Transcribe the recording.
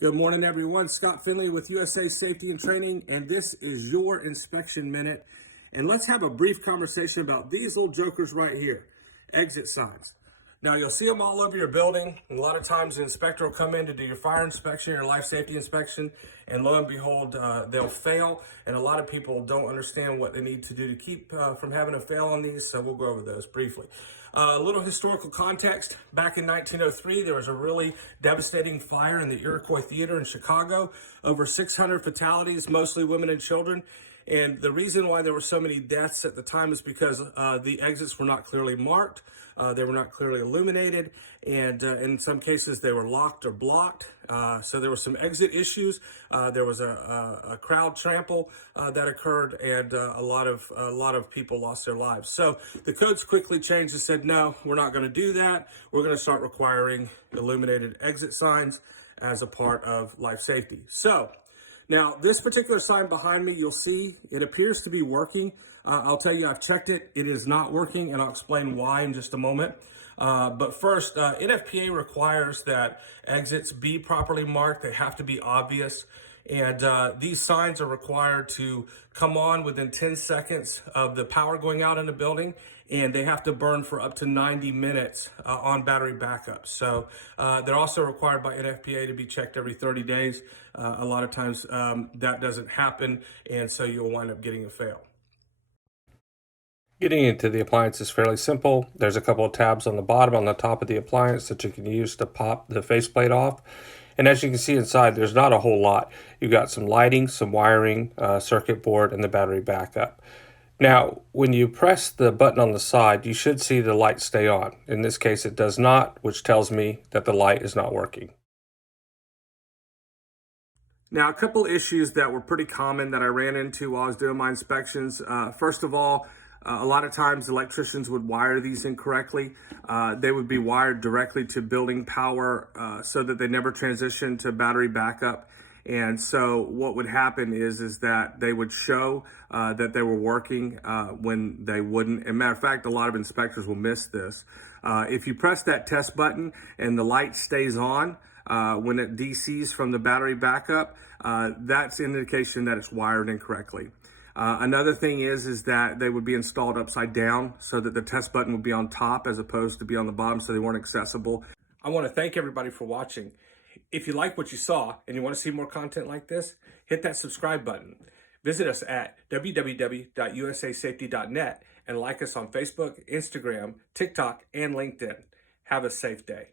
Good morning, everyone. Scott Finley with USA Safety and Training, and this is your inspection minute. And let's have a brief conversation about these little jokers right here, exit signs. Now, you'll see them all over your building. And a lot of times, the inspector will come in to do your fire inspection, your life safety inspection, and lo and behold, they'll fail. And a lot of people don't understand what they need to do to keep from having a fail on these, so we'll go over those briefly. A little historical context. Back in 1903, there was a really devastating fire in the Iroquois Theater in Chicago. Over 600 fatalities, mostly women and children. And the reason why there were so many deaths at the time is because the exits were not clearly marked. They were not clearly illuminated, and in some cases they were locked or blocked. So there were some exit issues. There was a crowd trample that occurred, and a lot of people lost their lives. So the codes quickly changed and said, no, we're not going to do that. We're going to start requiring illuminated exit signs as a part of life safety. So now, this particular sign behind me, you'll see it appears to be working. I'll tell you, I've checked it. It is not working, and I'll explain why in just a moment. But first, NFPA requires that exits be properly marked. They have to be obvious. And these signs are required to come on within 10 seconds of the power going out in the building, and they have to burn for up to 90 minutes on battery backup. So they're also required by NFPA to be checked every 30 days. A lot of times that doesn't happen, and so you'll wind up getting a fail. Getting into the appliance is fairly simple. There's a couple of tabs on the bottom, on the top of the appliance that you can use to pop the faceplate off. And as you can see inside, there's not a whole lot. You've got some lighting, some wiring, circuit board, and the battery backup. Now, when you press the button on the side, you should see the light stay on. In this case, it does not, which tells me that the light is not working. Now, a couple issues that were pretty common that I ran into while I was doing my inspections. First of all, a lot of times electricians would wire these incorrectly. They would be wired directly to building power so that they never transition to battery backup. And so what would happen is that they would show that they were working when they wouldn't. As a matter of fact, a lot of inspectors will miss this. If you press that test button and the light stays on, when it DCs from the battery backup, that's an indication that it's wired incorrectly. Another thing is that they would be installed upside down so that the test button would be on top as opposed to be on the bottom, so they weren't accessible. I want to thank everybody for watching. If you like what you saw and you want to see more content like this, hit that subscribe button. Visit us at www.usasafety.net and like us on Facebook, Instagram, TikTok, and LinkedIn. Have a safe day.